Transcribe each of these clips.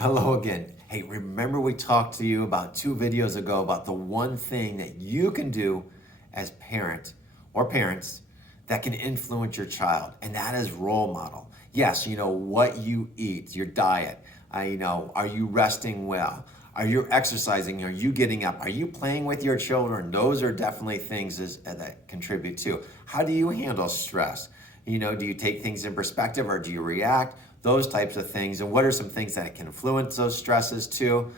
Hello again. Hey, remember we talked to you about 2 videos ago about the one thing that you can do as parent or parents that can influence your child, and that is role model. Yes, what you eat, your diet. Are you resting well? Are you exercising? Are you getting up? Are you playing with your children? Those are definitely things that contribute too. How do you handle stress? Do you take things in perspective or do you react? Those types of things. And what are some things that can influence those stresses too?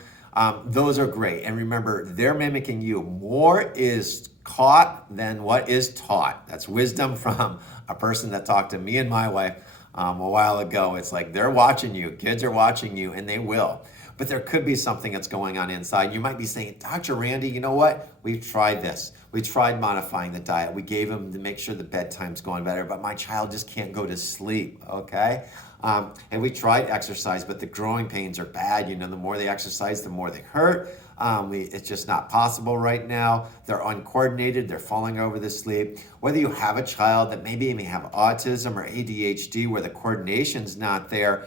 Those are great. And remember, they're mimicking you. More is caught than what is taught. That's wisdom from a person that talked to me and my wife a while ago. It's like they're watching you, kids are watching you, and they will. But there could be something that's going on inside. You might be saying, Dr. Randy, you know what? We've tried this. We tried modifying the diet. We gave him to make sure the bedtime's going better, but my child just can't go to sleep, okay? And we tried exercise, but the growing pains are bad. The more they exercise, the more they hurt. It's just not possible right now. They're uncoordinated. They're falling over the sleep. Whether you have a child that maybe even have autism or ADHD where the coordination's not there,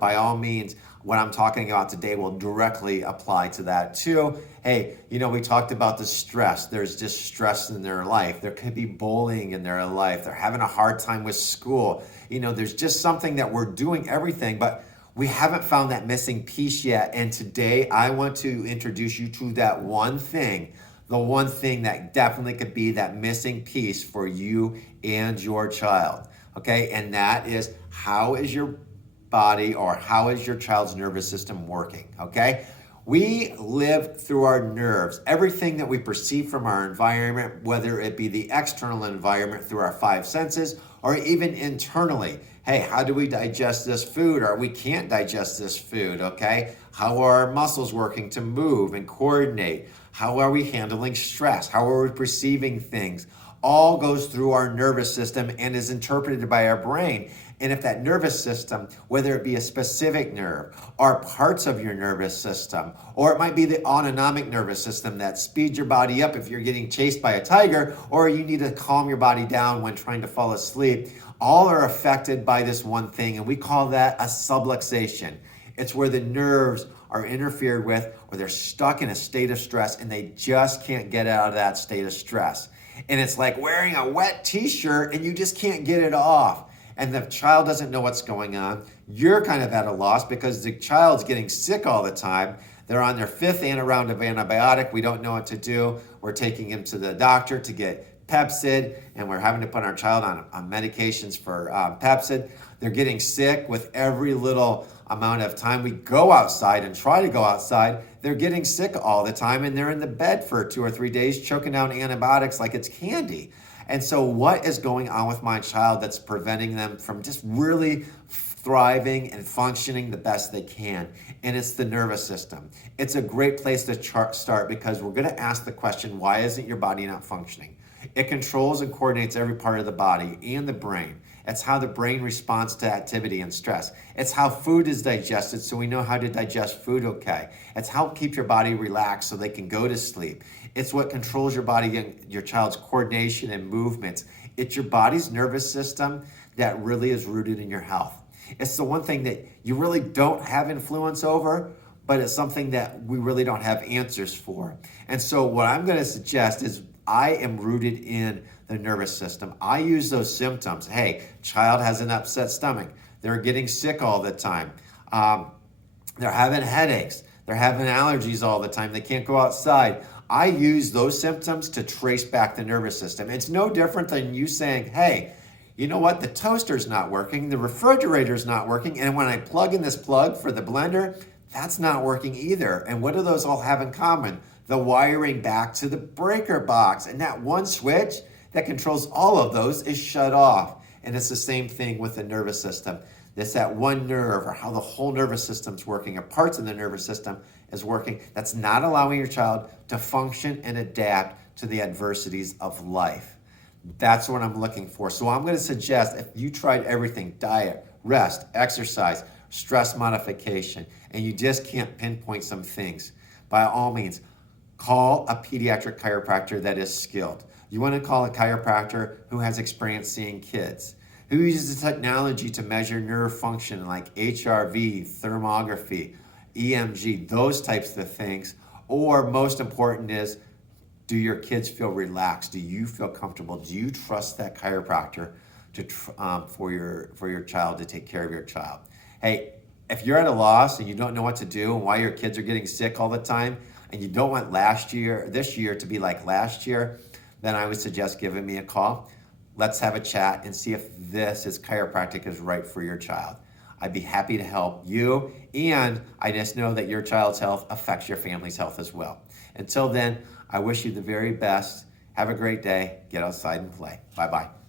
by all means, what I'm talking about today will directly apply to that too. Hey, we talked about the stress. There's just stress in their life. There could be bullying in their life. They're having a hard time with school. There's just something that we're doing everything, but we haven't found that missing piece yet. And today I want to introduce you to that one thing, the one thing that definitely could be that missing piece for you and your child. Okay, and that is, how is your body or how is your child's nervous system working? Okay, we live through our nerves. Everything that we perceive from our environment, whether it be the external environment through our 5 senses or even internally. Hey, how do we digest this food, or we can't digest this food, okay? How are our muscles working to move and coordinate? How are we handling stress? How are we perceiving things? All goes through our nervous system and is interpreted by our brain. And if that nervous system, whether it be a specific nerve or parts of your nervous system, or it might be the autonomic nervous system that speeds your body up if you're getting chased by a tiger, or you need to calm your body down when trying to fall asleep, all are affected by this one thing, and we call that a subluxation. It's where the nerves are interfered with, or they're stuck in a state of stress and they just can't get out of that state of stress. And it's like wearing a wet t-shirt and you just can't get it off. And the child doesn't know what's going on. You're kind of at a loss because the child's getting sick all the time. They're on their 5th round of antibiotic. We don't know what to do. We're taking him to the doctor to get Pepsid, and we're having to put our child on medications for Pepsid. They're getting sick with every little amount of time we go outside and try to go outside. They're getting sick all the time, and they're in the bed for 2 or 3 days choking down antibiotics like it's candy. And so what is going on with my child that's preventing them from just really thriving and functioning the best they can? And it's the nervous system. It's a great place to start because we're going to ask the question, why isn't your body not functioning? It controls and coordinates every part of the body and the brain. It's how the brain responds to activity and stress. It's how food is digested so we know how to digest food okay. It's how to keep your body relaxed so they can go to sleep. It's what controls your body and your child's coordination and movements. It's your body's nervous system that really is rooted in your health. It's the one thing that you really don't have influence over, but it's something that we really don't have answers for. And so what I'm going to suggest is I am rooted in the nervous system. I use those symptoms. Hey, child has an upset stomach. They're getting sick all the time. They're having headaches. They're having allergies all the time. They can't go outside. I use those symptoms to trace back the nervous system. It's no different than you saying, hey, you know what? The toaster's not working. The refrigerator's not working. And when I plug in this plug for the blender, that's not working either. And what do those all have in common? The wiring back to the breaker box. And that one switch that controls all of those is shut off. And it's the same thing with the nervous system. It's that one nerve, or how the whole nervous system's working, or parts of the nervous system is working, that's not allowing your child to function and adapt to the adversities of life. That's what I'm looking for. So I'm going to suggest, if you tried everything, diet, rest, exercise, stress modification, and you just can't pinpoint some things, by all means, call a pediatric chiropractor that is skilled. You want to call a chiropractor who has experience seeing kids, who uses technology to measure nerve function like HRV, thermography, EMG, those types of things. Or most important is, do your kids feel relaxed? Do you feel comfortable? Do you trust that chiropractor for your child, to take care of your child? Hey, if you're at a loss and you don't know what to do and why your kids are getting sick all the time, and you don't want this year to be like last year, then I would suggest giving me a call. Let's have a chat and see if this chiropractic is right for your child. I'd be happy to help you, and I just know that your child's health affects your family's health as well. Until then, I wish you the very best. Have a great day. Get outside and play. Bye-bye.